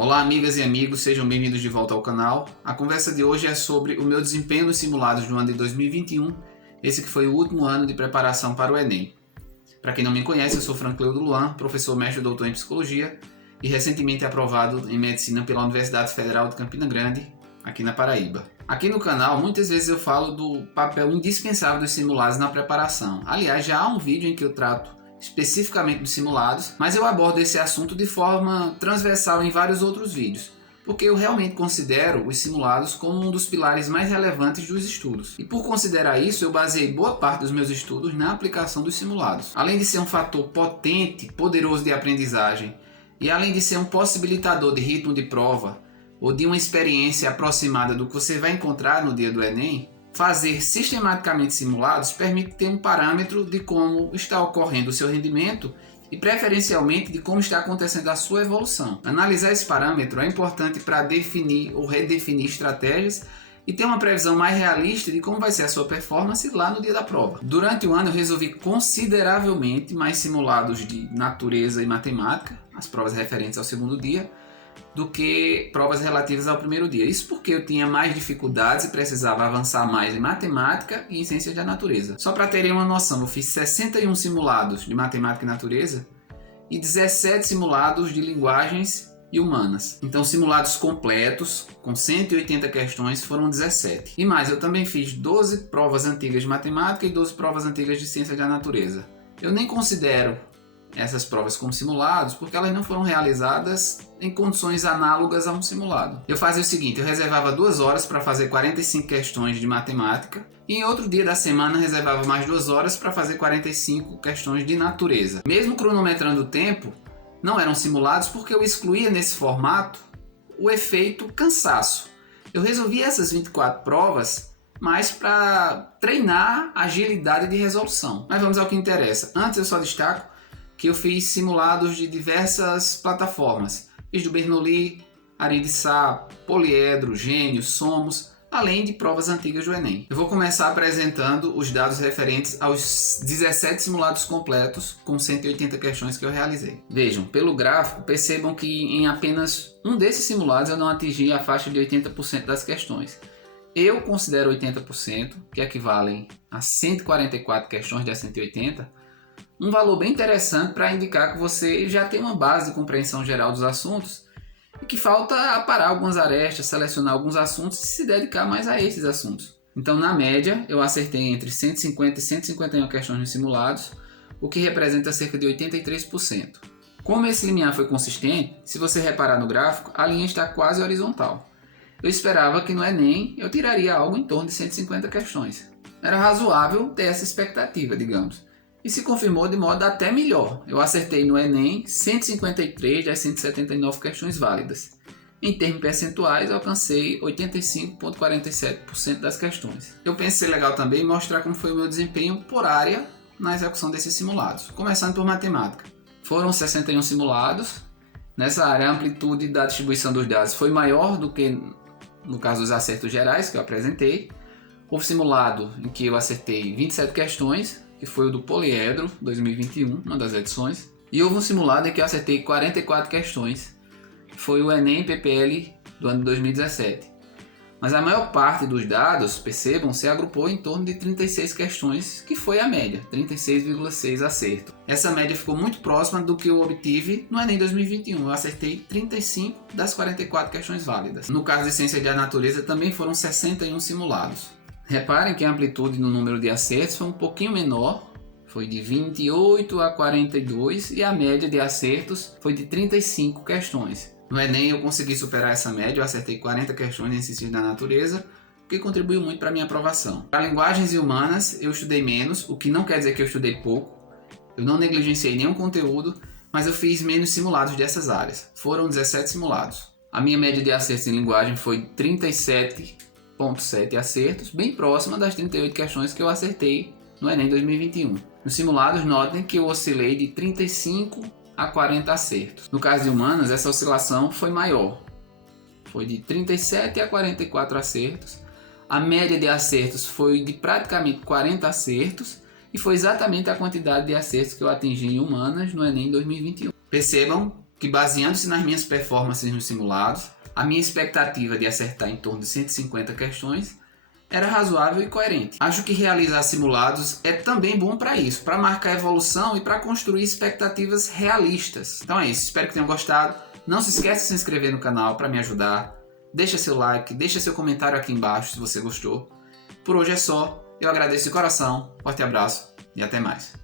Olá amigas e amigos, sejam bem-vindos de volta ao canal. A conversa de hoje é sobre o meu desempenho nos simulados do ano de 2021, esse que foi o último ano de preparação para o Enem. Para quem não me conhece, eu sou Francleudo Luan, professor mestre e doutor em Psicologia e recentemente aprovado em Medicina pela Universidade Federal de Campina Grande, aqui na Paraíba. Aqui no canal, muitas vezes eu falo do papel indispensável dos simulados na preparação. Aliás, já há um vídeo em que eu trato especificamente dos simulados, mas eu abordo esse assunto de forma transversal em vários outros vídeos, porque eu realmente considero os simulados como um dos pilares mais relevantes dos estudos. E por considerar isso, eu baseei boa parte dos meus estudos na aplicação dos simulados. Além de ser um fator potente, poderoso de aprendizagem, e além de ser um possibilitador de ritmo de prova, ou de uma experiência aproximada do que você vai encontrar no dia do Enem, fazer sistematicamente simulados permite ter um parâmetro de como está ocorrendo o seu rendimento e preferencialmente de como está acontecendo a sua evolução. Analisar esse parâmetro é importante para definir ou redefinir estratégias e ter uma previsão mais realista de como vai ser a sua performance lá no dia da prova. Durante o ano eu resolvi consideravelmente mais simulados de natureza e matemática, as provas referentes ao segundo dia, do que provas relativas ao primeiro dia. Isso porque eu tinha mais dificuldades e precisava avançar mais em matemática e em ciências da natureza. Só para terem uma noção, eu fiz 61 simulados de matemática e natureza e 17 simulados de linguagens e humanas. Então, simulados completos, com 180 questões, foram 17. E mais, eu também fiz 12 provas antigas de matemática e 12 provas antigas de ciências da natureza. Eu nem considero essas provas como simulados, porque elas não foram realizadas em condições análogas a um simulado. Eu fazia o seguinte, eu reservava 2 horas para fazer 45 questões de matemática e em outro dia da semana reservava mais 2 horas para fazer 45 questões de natureza. Mesmo cronometrando o tempo, não eram simulados porque eu excluía nesse formato o efeito cansaço. Eu resolvi essas 24 provas mais para treinar agilidade de resolução. Mas vamos ao que interessa. Antes eu só destaco que eu fiz simulados de diversas plataformas. Fiz do Bernoulli, Aridissá, Poliedro, Gênio, Somos, além de provas antigas do Enem. Eu vou começar apresentando os dados referentes aos 17 simulados completos com 180 questões que eu realizei. Vejam, pelo gráfico, percebam que em apenas um desses simulados eu não atingi a faixa de 80% das questões. Eu considero 80%, que equivalem a 144 questões de 180, um valor bem interessante para indicar que você já tem uma base de compreensão geral dos assuntos e que falta aparar algumas arestas, selecionar alguns assuntos e se dedicar mais a esses assuntos. Então, na média, eu acertei entre 150 e 151 questões nos simulados, o que representa cerca de 83%. Como esse limiar foi consistente, se você reparar no gráfico, a linha está quase horizontal. Eu esperava que no Enem eu tiraria algo em torno de 150 questões. Era razoável ter essa expectativa, digamos. E se confirmou de modo até melhor. Eu acertei no Enem 153 das 179 questões válidas. Em termos percentuais, alcancei 85,47% das questões. Eu pensei legal também mostrar como foi o meu desempenho por área na execução desses simulados. Começando por matemática. Foram 61 simulados. Nessa área, a amplitude da distribuição dos dados foi maior do que no caso dos acertos gerais que eu apresentei. Houve simulado em que eu acertei 27 questões, que foi o do Poliedro 2021, uma das edições. E houve um simulado em que eu acertei 44 questões, que foi o Enem PPL do ano de 2017. Mas a maior parte dos dados, percebam, se agrupou em torno de 36 questões, que foi a média, 36,6 acerto. Essa média ficou muito próxima do que eu obtive no Enem 2021. Eu acertei 35 das 44 questões válidas. No caso de Ciência da Natureza, também foram 61 simulados. Reparem que a amplitude no número de acertos foi um pouquinho menor, foi de 28 a 42 e a média de acertos foi de 35 questões. No Enem eu consegui superar essa média, eu acertei 40 questões em Ciências da Natureza, o que contribuiu muito para a minha aprovação. Para linguagens e humanas eu estudei menos, o que não quer dizer que eu estudei pouco, eu não negligenciei nenhum conteúdo, mas eu fiz menos simulados dessas áreas, foram 17 simulados. A minha média de acertos em linguagem foi 37,7 acertos, bem próxima das 38 questões que eu acertei no Enem 2021. Nos simulados, notem que eu oscilei de 35 a 40 acertos. No caso de humanas, essa oscilação foi maior. Foi de 37 a 44 acertos. A média de acertos foi de praticamente 40 acertos e foi exatamente a quantidade de acertos que eu atingi em humanas no Enem 2021. Percebam que, baseando-se nas minhas performances nos simulados, a minha expectativa de acertar em torno de 150 questões era razoável e coerente. Acho que realizar simulados é também bom para isso, para marcar evolução e para construir expectativas realistas. Então é isso, espero que tenham gostado. Não se esqueça de se inscrever no canal para me ajudar. Deixa seu like, deixa seu comentário aqui embaixo se você gostou. Por hoje é só, eu agradeço de coração, forte abraço e até mais.